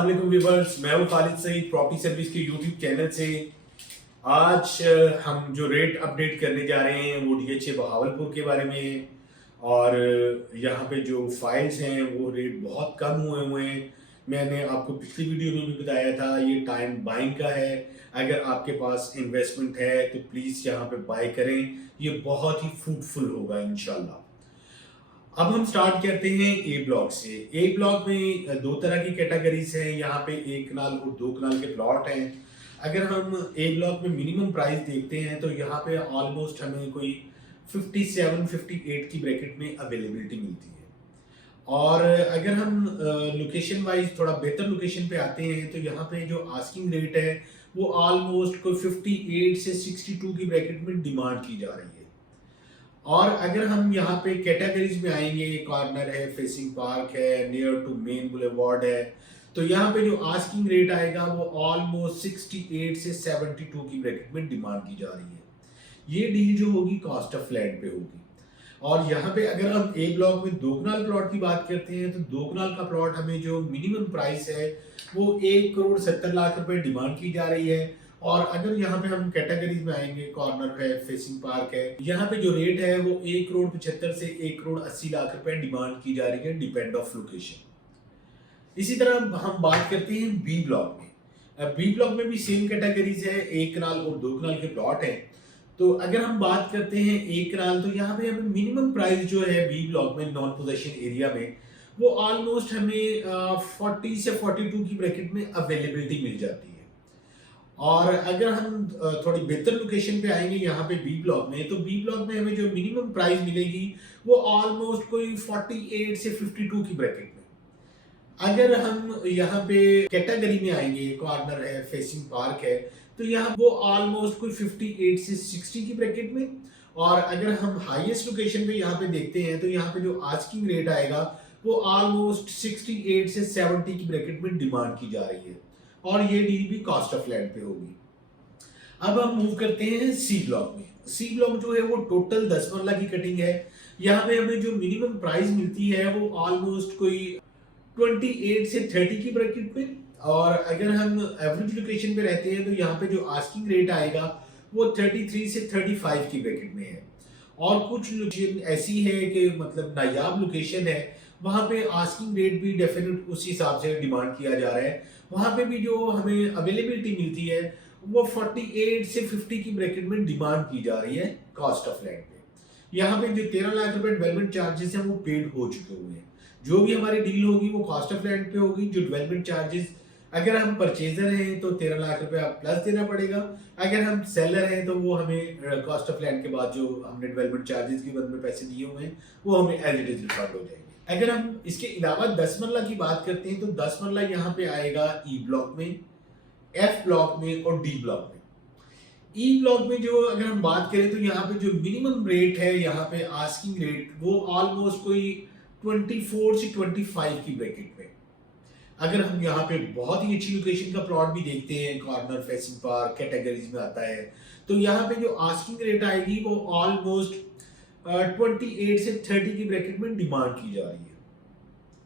अस्सलाम वालेकुम व्यूअर्स, मैं हूं खालिद सईद प्रॉपर्टी सर्विस के यूट्यूब चैनल से। आज हम जो रेट अपडेट करने जा रहे हैं वो DHA बहावलपुर के बारे में है। और यहाँ पे जो फाइल्स हैं वो रेट बहुत कम हुए हैं। मैंने आपको पिछली वीडियो में भी बताया था, ये टाइम बाइंग का है। अगर आपके पास इन्वेस्टमेंट है तो प्लीज़ यहाँ पे बाय करें, ये बहुत ही फ्रूटफुल होगा इंशाल्लाह। अब हम स्टार्ट करते हैं ए ब्लॉक से। ए ब्लॉक में दो तरह की कैटेगरीज हैं। यहाँ पे 1 कनाल और 2 कनाल के प्लॉट हैं। अगर हम ए ब्लॉक में मिनिमम प्राइस देखते हैं तो यहाँ पे ऑलमोस्ट हमें कोई 57-58 की ब्रैकेट में अवेलेबिलिटी मिलती है। और अगर हम लोकेशन वाइज थोड़ा बेहतर लोकेशन पे आते हैं तो यहाँ पे जो आस्किंग रेट है वो ऑलमोस्ट कोई 58 से 62 की ब्रैकेट में डिमांड की जा रही है। और अगर हम यहाँ पे कैटेगरीज में आएंगे, कॉर्नर है, फेसिंग पार्क है, नियर टू मेन बुलेवार्ड है, तो यहाँ पे जो आस्किंग रेट आएगा वो ऑलमोस्ट 68 से 72 की ब्रैकेट में डिमांड की जा रही है। ये डील जो होगी कॉस्ट ऑफ लैंड पे होगी। और यहाँ पे अगर हम ए ब्लॉक में 2 कनाल प्लॉट की बात करते हैं तो 2 कनाल का प्लॉट हमें जो मिनिमम प्राइस है वो 1,70,00,000 रुपए डिमांड की जा रही है। और अगर यहाँ पे हम कैटेगरीज में आएंगे, कॉर्नर है, फेसिंग पार्क है, यहाँ पे जो रेट है वो 1,75,00,000 से 1,80,00,000 रुपए डिमांड की जा रही है, डिपेंड ऑफ लोकेशन। इसी तरह हम बात करते हैं बी ब्लॉक में। बी ब्लॉक में भी सेम कैटेगरीज है, 1 कनाल और 2 कनाल के प्लॉट है। तो अगर हम बात करते हैं 1 कनाल, तो यहाँ पे हमें मिनिमम प्राइस जो है बी ब्लॉक में नॉन पोजेशन एरिया में वो ऑलमोस्ट हमें 40 से 42 की ब्रैकेट में अवेलेबिलिटी मिल जाती है। और अगर हम थोड़ी बेहतर लोकेशन पे आएंगे यहाँ पे बी ब्लॉक में, तो बी ब्लॉक में हमें जो मिनिमम प्राइस मिलेगी वो ऑलमोस्ट कोई 48 से 52 की ब्रैकेट में। अगर हम यहाँ पे कैटेगरी में आएंगे, कॉर्नर है, फेसिंग पार्क है, तो यहाँ वो ऑलमोस्ट कोई 58 से 60 की ब्रैकेट में। और अगर हम हाईएस्ट लोकेशन पे यहाँ पे देखते हैं तो यहाँ पे जो आस्किंग रेट आएगा वो ऑलमोस्ट 68 से 70 की ब्रैकेट में डिमांड की जा रही है। और ये डील भी कॉस्ट ऑफ लैंड पे होगी। अब हम मूव करते हैं सी ब्लॉक में। सी ब्लॉक जो है वो टोटल 10 मरला की कटिंग है। यहाँ पे हमें जो मिनिमम प्राइस मिलती है वो ऑलमोस्ट कोई 28 से 30 की ब्रैकेट में। और अगर हम एवरेज लोकेशन पे रहते हैं तो यहाँ पे जो आस्किंग रेट आएगा वो 33 से 35 की ब्रैकेट में है। और कुछ लोकेशन ऐसी है कि मतलब नायाब लोकेशन है, वहाँ पे आस्किंग रेट भी डेफिनेट उस हिसाब से डिमांड किया जा रहा है। वहाँ पे भी जो हमें अवेलेबिलिटी मिलती है वो 48 से 50 की ब्रैकेट में डिमांड की जा रही है कॉस्ट ऑफ लैंड पे। यहाँ पे जो 13 लाख रुपए डेवलपमेंट चार्जेस हैं वो पेड हो चुके हुए हैं। जो भी हमारी डील होगी वो कॉस्ट ऑफ लैंड पे होगी। जो डेवलपमेंट चार्जेस, अगर हम परचेजर हैं तो 13 लाख रुपया प्लस देना पड़ेगा। अगर हम सेलर हैं तो वो हमें कॉस्ट ऑफ लैंड के बाद जो हमने डेवलपमेंट चार्जेस के बदले में पैसे दिए हुए हैं वो हमें एज इट इज रिफंड हो जाएंगे। अगर हम इसके अलावा 10 मरला की बात करते हैं तो 10 मरला यहाँ पे आएगा ई ब्लॉक में, एफ ब्लॉक में और डी ब्लॉक में। ई ब्लॉक में जो अगर हम बात करें तो यहाँ पे जो मिनिमम रेट है, यहाँ पे आस्किंग रेट वो ऑलमोस्ट कोई 24 से 25 की ब्रैकेट में। अगर हम यहाँ पे बहुत ही अच्छी लोकेशन का प्लॉट भी देखते हैं, कॉर्नर, फेसिंग पार्क कैटेगरीज में आता है, तो यहाँ पे जो आस्किंग रेट आएगी वो ऑलमोस्ट 28 से 30 की ब्रैकेट में डिमांड की जा रही है।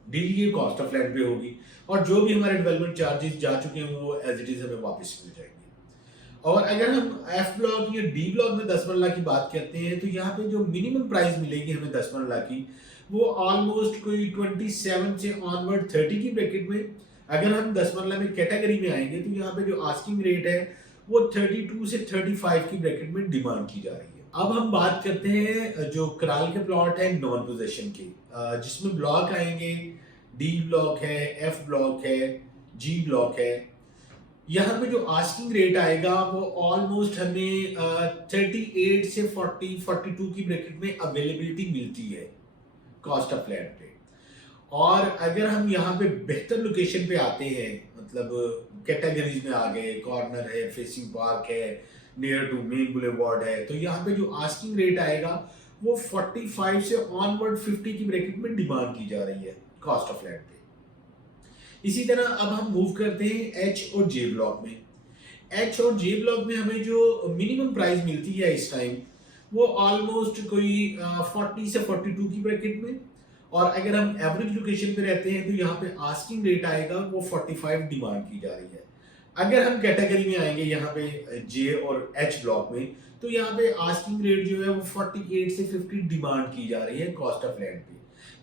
डील ये कॉस्ट ऑफ लैंड पे होगी। और जो भी हमारे डेवलपमेंट चार्जेस जा चुके हैं वो एज इट इज हमें वापस मिल जाएंगे। और अगर हम एफ ब्लॉक या डी ब्लॉक में 10 मरला की बात करते हैं तो यहाँ पे जो मिनिमम प्राइस मिलेगी हमें 10 मरला की वो ऑलमोस्ट कोई 27 से ऑनवर्ड 30 की ब्रैकेट में। अगर हम 10 मरला में कैटेगरी में आएंगे तो यहाँ पे जो आस्किंग रेट है वो 32 से 35 की ब्रैकेट में डिमांड की जा रही है। अब हम बात करते हैं जो कराल के प्लॉट है नॉन पोजेशन के, जिसमें ब्लॉक आएंगे, डी ब्लॉक है, एफ ब्लॉक है, जी ब्लॉक है। यहाँ पे जो आस्किंग रेट आएगा वो ऑलमोस्ट हमें 38 से 42 की ब्रैकेट में अवेलेबिलिटी मिलती है कॉस्ट ऑफ लैंड पे। और अगर हम यहाँ पे बेहतर लोकेशन पे आते हैं, मतलब कैटेगरीज में आ गए, कॉर्नर है, फेसिंग पार्क है, नियर टू मेन बुलेवार्ड है, तो यहाँ पे जो आस्किंग रेट आएगा वो 45 से ऑनवर्ड 50 की ब्रैकेट में डिमांड की जा रही है कॉस्ट ऑफ लैंड पे। इसी तरह अब हम मूव करते हैं एच और जे ब्लॉक में। एच और जे ब्लॉक में हमें जो मिनिमम प्राइस मिलती है इस टाइम वो ऑलमोस्ट कोई 40 से 42 की ब्रैकेट में। और अगर हम एवरेज लोकेशन पे रहते हैं तो यहाँ पे आस्किंग रेट आएगा वो 45 डिमांड की जा रही है। अगर हम कैटेगरी में आएंगे यहाँ पे जे और एच ब्लॉक में, तो यहाँ पे आस्किंग रेट जो है वो 48 से 50 डिमांड की जा रही है कॉस्ट ऑफ लैंड पे।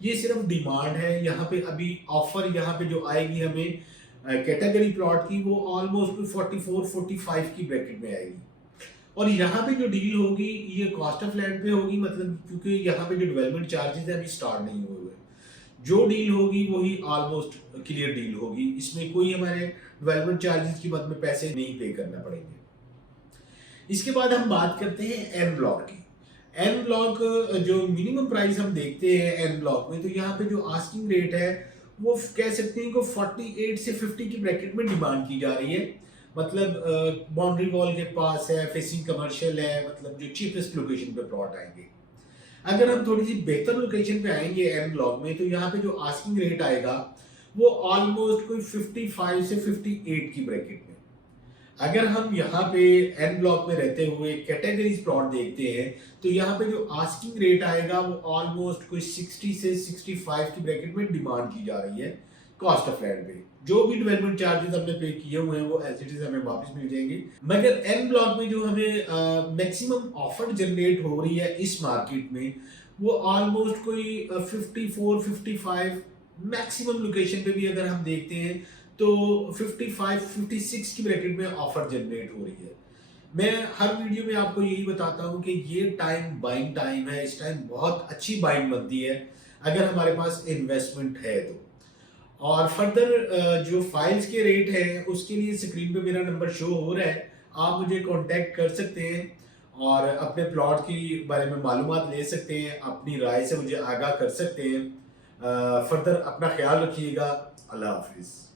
ये सिर्फ डिमांड है। यहाँ पे अभी ऑफर यहाँ पे जो आएगी हमें कैटेगरी प्लॉट की, वो ऑलमोस्ट 44-45 की ब्रैकेट में आएगी। और यहाँ पे जो डील होगी ये कॉस्ट ऑफ लैंड पे होगी, मतलब क्योंकि यहाँ पे जो डेवलपमेंट चार्जेस है अभी स्टार्ट नहीं हुए हुए। जो डील होगी वही ऑलमोस्ट क्लियर डील होगी, इसमें कोई हमारे डेवलपमेंट चार्जेस की मद में पैसे नहीं पे करना पड़ेंगे। इसके बाद हम बात करते हैं एन ब्लॉक की। एन ब्लॉक जो मिनिमम प्राइस हम देखते हैं एन ब्लॉक में, तो यहाँ पे जो आस्किंग रेट है वो कह सकते हैं कि 48 से 50 की ब्रैकेट में डिमांड की जा रही है। मतलब बाउंड्री वॉल के पास है, फेसिंग कमर्शियल है, मतलब जो चीपेस्ट लोकेशन पे प्लॉट आएंगे। अगर हम थोड़ी सी बेहतर लोकेशन पे आएंगे एन ब्लॉक में, तो यहाँ पे जो आस्किंग रेट आएगा वो ऑलमोस्ट कोई 55 से 58 की ब्रैकेट में। अगर हम यहाँ पे एन ब्लॉक में रहते हुए कैटेगरीज प्लॉट देखते हैं, तो यहाँ पे जो आस्किंग रेट आएगा वो ऑलमोस्ट कोई 60 से 65 की ब्रैकेट में डिमांड की जा रही है कॉस्ट ऑफ लैंड पे। जो भी डेवलपमेंट चार्जेस हमने पे किए हुए हैं वो एज इट इज हमें वापस मिल जाएंगे। मगर एन ब्लॉक में जो हमें मैक्सिमम ऑफर जनरेट हो रही है इस मार्केट में, वो ऑलमोस्ट कोई 54-55, मैक्सिमम लोकेशन पे भी अगर हम देखते हैं तो 55-56 की ब्रैकेट में ऑफर जनरेट हो रही है। मैं हर वीडियो में आपको यही बताता हूँ कि ये टाइम बाइंग टाइम है। इस टाइम बहुत अच्छी बाइंग बनती है अगर हमारे पास इन्वेस्टमेंट है तो। और फर्दर जो फाइल्स के रेट हैं उसके लिए स्क्रीन पे मेरा नंबर शो हो रहा है, आप मुझे कांटेक्ट कर सकते हैं और अपने प्लॉट की बारे में मालूमात ले सकते हैं, अपनी राय से मुझे आगाह कर सकते हैं। फर्दर अपना ख्याल रखिएगा। अल्लाह हाफिज़।